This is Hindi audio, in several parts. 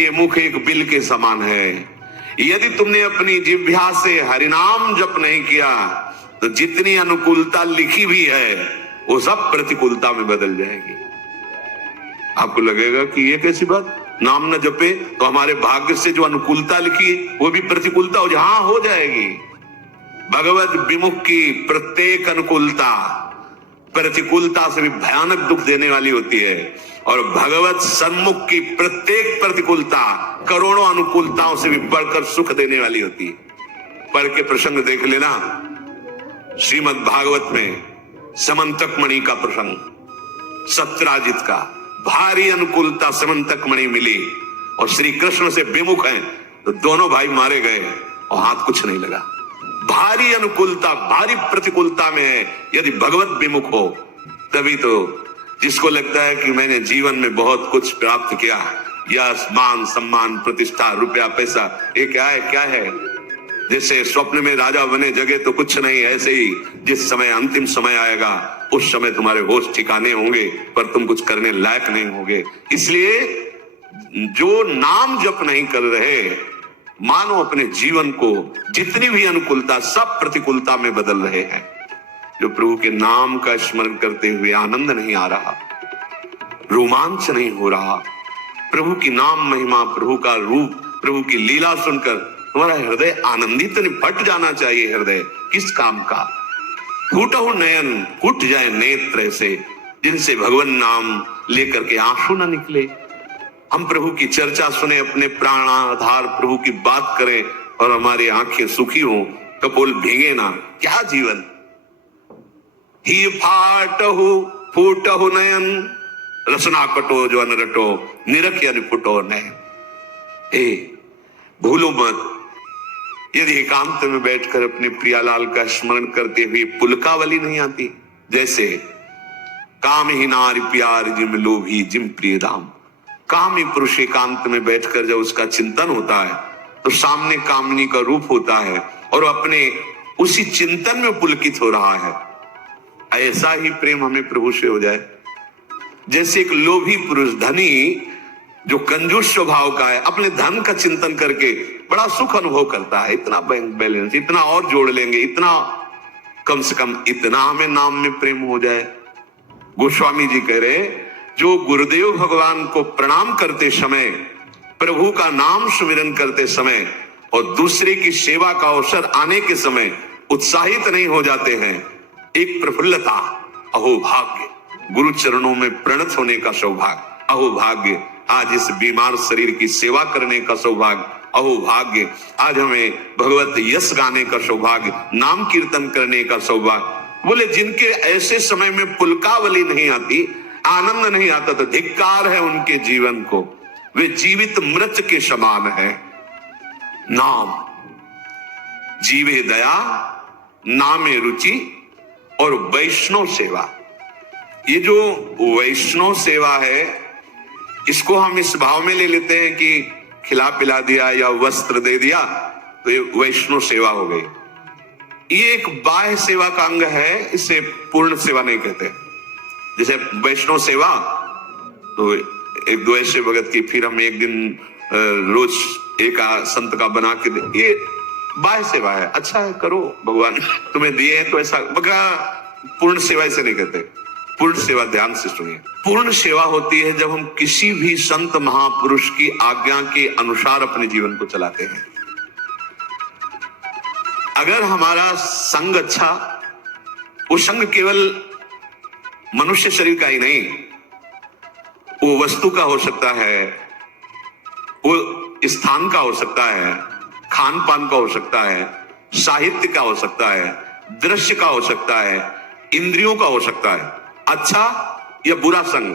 ये मुख एक बिल के समान है। यदि तुमने अपनी जिह्वा से हरिनाम जप नहीं किया तो जितनी अनुकूलता लिखी भी है वो सब प्रतिकूलता में बदल जाएगी। आपको लगेगा कि ये कैसी बात, नाम न जपे तो हमारे भाग्य से जो अनुकूलता लिखी वो भी प्रतिकूलता हो जाए। हाँ, हो जाएगी। भगवत विमुख की प्रत्येक अनुकूलता प्रतिकूलता से भी भयानक दुख देने वाली होती है और भगवत सन्मुख की प्रत्येक प्रतिकूलता करोड़ों अनुकूलताओं से भी बढ़कर सुख देने वाली होती है। पढ़ के प्रसंग देख लेना, श्रीमद् भागवत में समंतक मणि का प्रसंग, सत्यराजित का भारी अनुकूलता समंतक मणि मिली और श्री कृष्ण से विमुख हैं तो दोनों भाई मारे गए और हाथ कुछ नहीं लगा। भारी अनुकूलता भारी प्रतिकूलता में है यदि भगवत विमुख हो, तभी तो जिसको लगता है कि मैंने जीवन में बहुत कुछ प्राप्त किया, यश मान सम्मान प्रतिष्ठा रुपया पैसा, ये क्या है जैसे स्वप्न में राजा बने जगे तो कुछ नहीं, ऐसे ही जिस समय अंतिम समय आएगा उस समय तुम्हारे होश ठिकाने होंगे पर तुम कुछ करने लायक नहीं होगे। इसलिए जो नाम जप नहीं कर रहे, मानो अपने जीवन को जितनी भी अनुकूलता सब प्रतिकूलता में बदल रहे हैं। जो प्रभु के नाम का स्मरण करते हुए आनंद नहीं आ रहा, रोमांच नहीं हो रहा, प्रभु की नाम महिमा, प्रभु का रूप, प्रभु की लीला सुनकर तुम्हारा हृदय आनंदित नहीं फट जाना चाहिए। हृदय किस काम का, फूटहु नयन फूट जाए नेत्र ऐसे जिनसे भगवान नाम लेकर के आंसू ना निकले। हम प्रभु की चर्चा सुने, अपने प्राणाधार प्रभु की बात करें और हमारी आंखें सुखी हो, कपोल भीगे ना, क्या जीवन। ही फाटहु फूटहु नयन रसना कटो जो अनरटो निरख फुटो नयन। हे भूलो मत, यदि एकांत में बैठकर अपने प्रियालाल का स्मरण करते हुए पुलकावली नहीं आती, जैसे काम ही नारी प्यार जिम लोभी जिम प्रिय दाम। कामी पुरुष एकांत में बैठकर जब उसका चिंतन होता है तो सामने कामनी का रूप होता है और अपने उसी चिंतन में पुलकित हो रहा है। ऐसा ही प्रेम हमें प्रभु से हो जाए। जैसे एक लोभी पुरुष, धनी जो कंजूस स्वभाव का है, अपने धन का चिंतन करके बड़ा सुख अनुभव करता है। इतना बैंक बैलेंस, इतना और जोड़ लेंगे, इतना कम से कम इतना हमें नाम में प्रेम हो जाए। गोस्वामी जी कह रहे, जो गुरुदेव भगवान को प्रणाम करते समय, प्रभु का नाम सुमिरन करते समय और दूसरे की सेवा का अवसर आने के समय उत्साहित नहीं हो जाते हैं, एक प्रफुल्लता, अहो भाग्य, गुरु चरणों में प्रणत होने का सौभाग्य, अहो भाग्य, आज इस बीमार शरीर की सेवा करने का सौभाग्य, अहो भाग्य, आज हमें भगवत यश गाने का सौभाग्य, नाम कीर्तन करने का सौभाग्य। बोले जिनके ऐसे समय में पुलकावली नहीं आती, आनंद नहीं आता, तो धिक्कार है उनके जीवन को, वे जीवित मृत के समान है। नाम जीवे दया, नामे रुचि और वैष्णव सेवा। ये जो वैष्णव सेवा है, इसको हम इस भाव में ले लेते हैं कि खिला पिला दिया या वस्त्र दे दिया तो ये वैष्णव सेवा हो गई। ये एक बाह्य सेवा का अंग है, इसे पूर्ण सेवा नहीं कहते। जैसे वैष्णव सेवा तो एक दो ऐसे भगत की, फिर हम एक दिन रोज एक संत का बना के दे, ये बाह्य सेवा है। अच्छा है, करो, भगवान तुम्हें दिए हैं तो ऐसा, मगर पूर्ण सेवा इसे नहीं कहते। पूर्ण सेवा, ध्यान से सुनिए, पूर्ण सेवा होती है जब हम किसी भी संत महापुरुष की आज्ञा के अनुसार अपने जीवन को चलाते हैं। अगर हमारा संग अच्छा, वो संग केवल मनुष्य शरीर का ही नहीं, वो वस्तु का हो सकता है, वो स्थान का हो सकता है, खान पान का हो सकता है, साहित्य का हो सकता है, दृश्य का हो सकता है, इंद्रियों का हो सकता है, अच्छा या बुरा संग।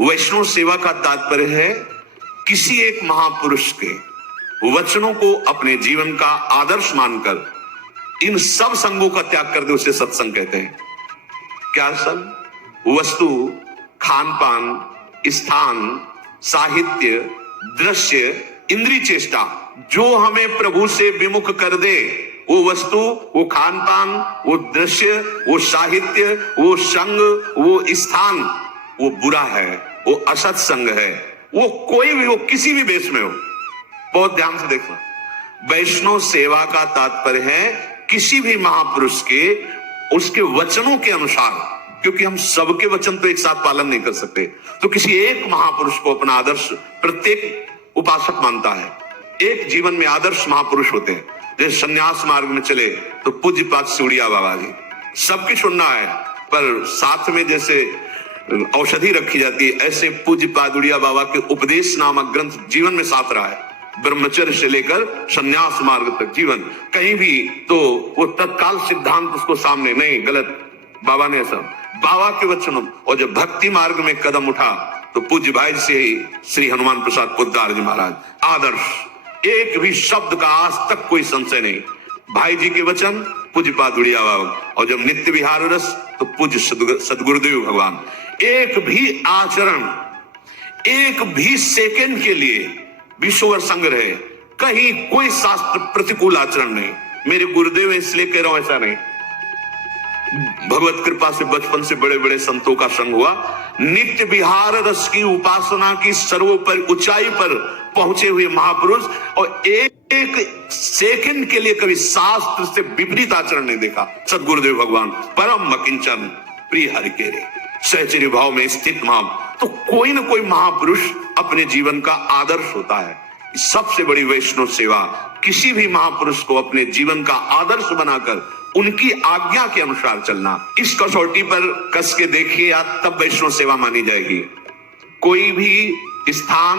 वैष्णव सेवा का तात्पर्य है किसी एक महापुरुष के वचनों को अपने जीवन का आदर्श मानकर इन सब संगों का त्याग कर दे, उसे सत्संग कहते हैं। क्या संग? वस्तु, खान पान, स्थान, साहित्य, दृश्य, इंद्रिय चेष्टा, जो हमें प्रभु से विमुख कर दे, वो वस्तु, वो खान पान, वो दृश्य, वो साहित्य, वो संग, वो स्थान, वो बुरा है, वो असत संग है। वो कोई भी हो, किसी भी वेश में हो। बहुत ध्यान से देखना, वैष्णव सेवा का तात्पर्य है किसी भी महापुरुष के उसके वचनों के अनुसार, क्योंकि हम सबके वचन तो एक साथ पालन नहीं कर सकते, तो किसी एक महापुरुष को अपना आदर्श प्रत्येक उपासक मानता है। एक जीवन में आदर्श महापुरुष होते हैं। जैसे संन्यास मार्ग में चले तो पूज्यपाद सिवड़िया बाबा जी, सबकी सुनना है, पर साथ में जैसे औषधि रखी जाती है, ऐसे पूज्यपाद उड़िया बाबा के उपदेश नामक ग्रंथ जीवन में साथ रहा है। ब्रह्मचर्य से लेकर संन्यास मार्ग तक जीवन, कहीं भी तो वो तत्काल सिद्धांत उसको सामने नहीं, गलत, बाबा ने ऐसा, बाबा के वचनों। और जब भक्ति मार्ग में कदम उठा तो पूज्य भाई से ही श्री हनुमान प्रसाद पोद्दार जी महाराज, आदर्श, एक भी शब्द का आज तक कोई संशय नहीं। भाई जी के वचन पूज्यपाद उड़िया बाबा, और जब नित्य विहार रस तो पूज्य सदगुरुदेव भगवान। एक भी आचरण, एक भी सेकंड के लिए विश्ववर संग्रह, कहीं कोई शास्त्र प्रतिकूल आचरण नहीं। मेरे गुरुदेव इसलिए कह रहा हूं, ऐसा नहीं, भगवत कृपा से बचपन से बड़े बड़े संतों का संग हुआ। नित्य विहार रस की उपासना की सर्वोपरि ऊंचाई पर पहुंचे हुए महापुरुष, और एक सेकंड के लिए कभी शास्त्र से विपरीत आचरण नहीं देखा। सदगुरुदेव भगवान परम किंचन प्रिय हरि के रे, सहचर्य भाव में स्थित महाम। तो कोई ना कोई महापुरुष अपने जीवन का आदर्श होता है। सबसे बड़ी वैष्णव सेवा, किसी भी महापुरुष को अपने जीवन का आदर्श बनाकर उनकी आज्ञा के अनुसार चलना। इस कसौटी पर कस के देखिए आप, तब वैष्णव सेवा मानी जाएगी। कोई भी स्थान,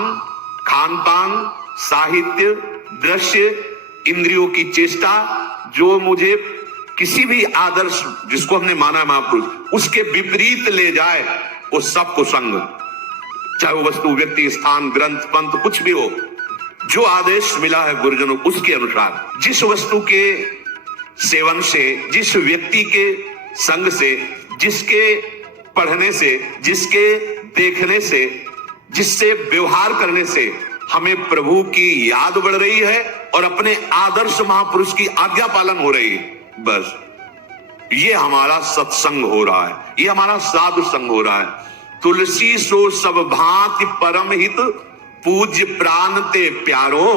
खान पान, साहित्य, दृश्य, इंद्रियों की चेष्टा, जो मुझे किसी भी आदर्श जिसको हमने माना महापुरुष, उसके विपरीत ले जाए, वो सब कुसंग। चाहे वो वस्तु, व्यक्ति, स्थान, ग्रंथ, पंथ, कुछ भी हो, जो आदेश मिला है गुरुजनों उसके अनुसार, जिस वस्तु के सेवन से, जिस व्यक्ति के संग से, जिसके पढ़ने से, जिसके देखने से, जिससे व्यवहार करने से हमें प्रभु की याद बढ़ रही है और अपने आदर्श महापुरुष की आज्ञा पालन हो रही है, बस ये हमारा सत्संग हो रहा है, ये हमारा साधु संग हो रहा है। तुलसी सो सब भांति परम हित, पूज्य प्राण ते प्यारो,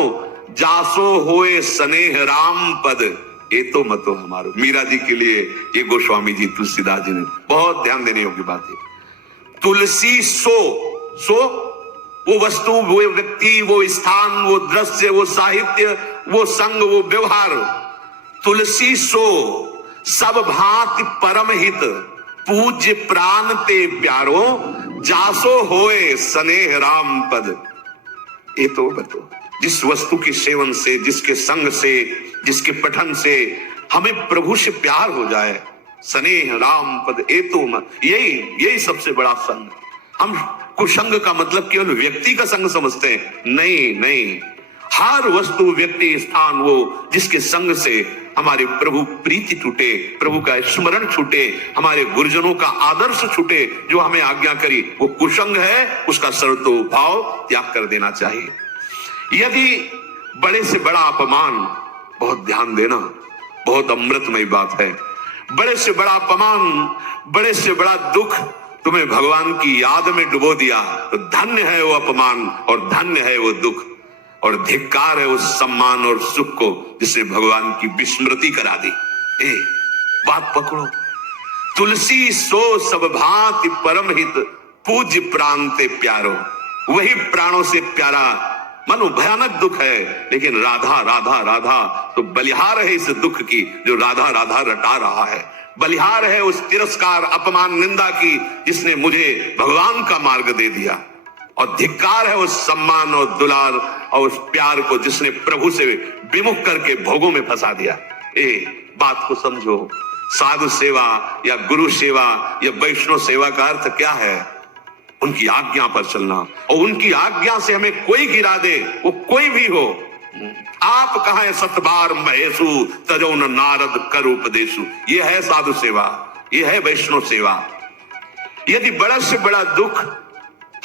जासो होए स्नेह राम पद, ये तो मतो हमारो। मीरा जी के लिए ये गोस्वामी जी, तुलसीदास जी ने बहुत ध्यान देने योग्य बात है। तुलसी सो वो वस्तु, वो व्यक्ति, वो स्थान, वो दृश्य, वो साहित्य, वो संग, वो व्यवहार, तुलसी सो सब भांति परम हित, पूज्य प्राण ते प्यारो, जासो होए स्नेह राम पद। ये तो बतो, जिस वस्तु के सेवन से, जिसके संग से, जिसके पठन से हमें प्रभु से प्यार हो जाए, स्नेह राम पद, ये तो यही सबसे बड़ा संग। हम कुसंग का मतलब केवल व्यक्ति का संग समझते हैं, नहीं, हर वस्तु, व्यक्ति, स्थान, वो जिसके संग से हमारे प्रभु प्रीति छूटे, प्रभु का स्मरण छूटे, हमारे गुरुजनों का आदर्श छूटे, जो हमें आज्ञा करी, वो कुसंग है। उसका सर्वतो भाव त्याग कर देना चाहिए। यदि बड़े से बड़ा अपमान, बहुत ध्यान देना, बहुत अमृतमय बात है, बड़े से बड़ा अपमान, बड़े से बड़ा दुख तुम्हें भगवान की याद में डुबो दिया, तो धन्य है वो अपमान और धन्य है वो दुख, और धिक्कार है उस सम्मान और सुख को जिसे भगवान की विस्मृति करा दी। बात पकड़ो, तुलसी सो सब भांति परम हित, पूज्य प्राण ते प्यारो, वही प्राणों से प्यारा। मानो भयानक दुख है, लेकिन राधा राधा राधा तो बलिहार है इस दुख की, जो राधा राधा रटा रहा है। बलिहार है उस तिरस्कार, अपमान, निंदा की, जिसने मुझे भगवान का मार्ग दे दिया, और धिक्कार है उस सम्मान और दुलार और उस प्यार को, जिसने प्रभु से विमुख करके भोगों में फंसा दिया। बात को समझो। साधु सेवा या गुरु सेवा या वैष्णव सेवा का अर्थ क्या है? उनकी आज्ञा पर चलना, और उनकी आज्ञा से हमें कोई गिरा दे, वो कोई भी हो। आप कहा सतबार महेशु तजो न नारद कर उपदेशु, ये है साधु सेवा, ये है वैष्णव सेवा। यदि बड़ा से बड़ा दुख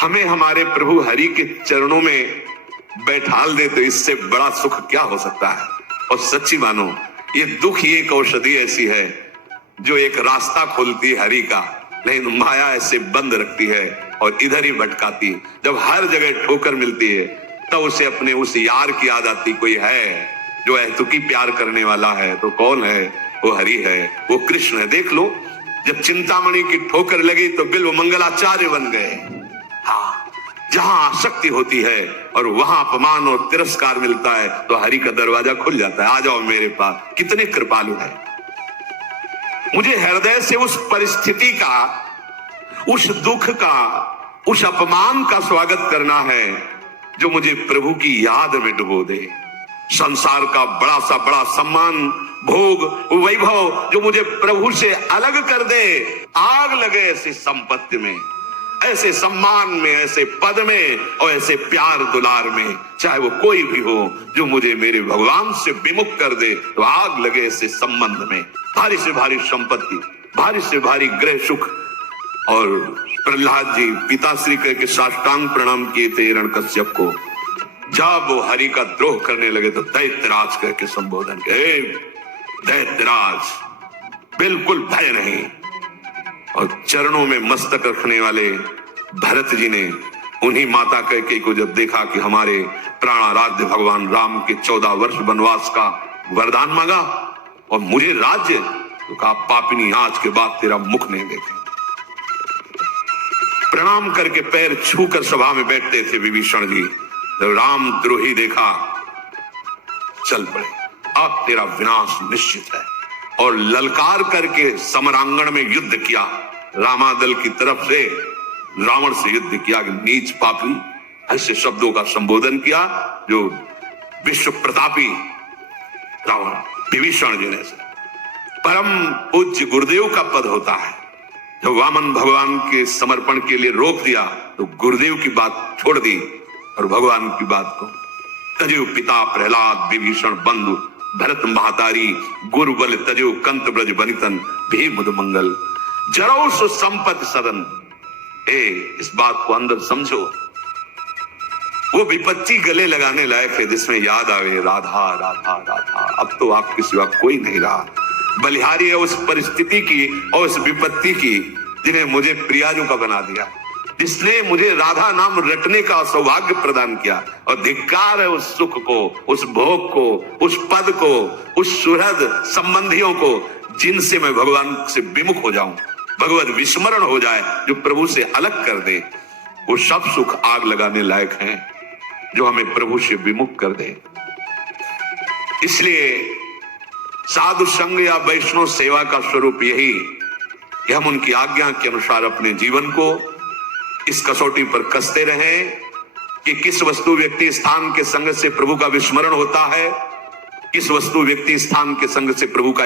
हमें हमारे प्रभु हरि के चरणों में बैठाल दे, तो इससे बड़ा सुख क्या हो सकता है? और सच्ची मानो, ये दुख ही एक औषधि ऐसी है जो एक रास्ता खोलती है हरि का, लेकिन माया ऐसे बंद रखती है। और इधर ही भटकाती। जब हर जगह ठोकर मिलती है तब उसे अपने उस यार की याद आती, कोई है जो अहतुकी प्यार करने वाला है। तो कौन है? वो हरि है, वो कृष्ण है। देख लो, जब चिंतामणि की ठोकर लगी तो बिल्व मंगलाचार्य बन गए। हाँ, जहां आसक्ति होती है और वहां अपमान और तिरस्कार मिलता है तो हरि का दरवाजा खुल जाता है। आ जाओ मेरे पास। कितने कृपालु है। मुझे हृदय से उस परिस्थिति का, उस दुख का, उस अपमान का स्वागत करना है जो मुझे प्रभु की याद में डुबो दे। संसार का बड़ा सा बड़ा सम्मान, भोग, वैभव जो मुझे प्रभु से अलग कर दे। आग लगे ऐसी संपत्ति में, ऐसे सम्मान में, ऐसे पद में और ऐसे प्यार दुलार में, चाहे वो कोई भी हो, जो मुझे मेरे भगवान से विमुख कर दे। तो आग लगे ऐसे संबंध में। भारी से भारी संपत्ति, भारी से भारी गृह सुख। और प्रहलाद जी पिताश्री के साष्टांग प्रणाम किए थे हिरण्यकश्यप को। जब वो हरि का द्रोह करने लगे तो दैत्यराज कह के संबोधन किए। दैत्यराज, बिल्कुल भय नहीं। और चरणों में मस्तक रखने वाले भरत जी ने उन्हीं माता कैकेयी को जब देखा कि हमारे प्राणाराध्य भगवान राम के 14 वर्ष वनवास का वरदान मांगा और मुझे राज्य, तो कहा पापिनी, आज के बाद तेरा मुख नहीं देखे। प्रणाम करके पैर छूकर सभा में बैठते थे विभीषण जी। जब राम द्रोही देखा, चल पड़े, अब तेरा विनाश निश्चित है। और ललकार करके समरांगण में युद्ध किया। रामादल की तरफ से रावण से युद्ध किया कि नीच पापी, ऐसे शब्दों का संबोधन किया जो विश्व प्रतापी रावण विभीषण जी ने। परम पूज्य गुरुदेव का पद होता है। जब वामन भगवान के समर्पण के लिए रोक दिया तो गुरुदेव की बात छोड़ दी और भगवान की बात को। तजो पिता प्रहलाद विभीषण बंधु भरत महातारी, गुरु बल तजो कंत ब्रज बनितन भे मुद मंगल जरो सो संपत्ति सदन। इस बात को अंदर समझो। वो विपत्ति गले लगाने लायक है जिसमें याद आवे राधा राधा राधा। अब तो आपके सिवा कोई नहीं रहा। बलिहारी है उस परिस्थिति की और उस विपत्ति की जिन्हें मुझे प्रियाजू का बना दिया, जिसने मुझे राधा नाम रटने का सौभाग्य प्रदान किया। और धिक्कार है उस सुख को, उस भोग को, उस पद को, उस सुहृद संबंधियों को जिनसे मैं भगवान से विमुख हो जाऊं, भगवत विस्मरण हो जाए, जो प्रभु से अलग कर दे। वो सब सुख आग लगाने लायक हैं जो हमें प्रभु से विमुख कर दे। इसलिए साधु संग या वैष्णव सेवा का स्वरूप यही कि हम उनकी आज्ञा के अनुसार अपने जीवन को इस कसौटी पर कसते रहें कि किस वस्तु व्यक्ति स्थान के संग से प्रभु का विस्मरण होता है, किस वस्तु व्यक्ति स्थान के संग से प्रभु का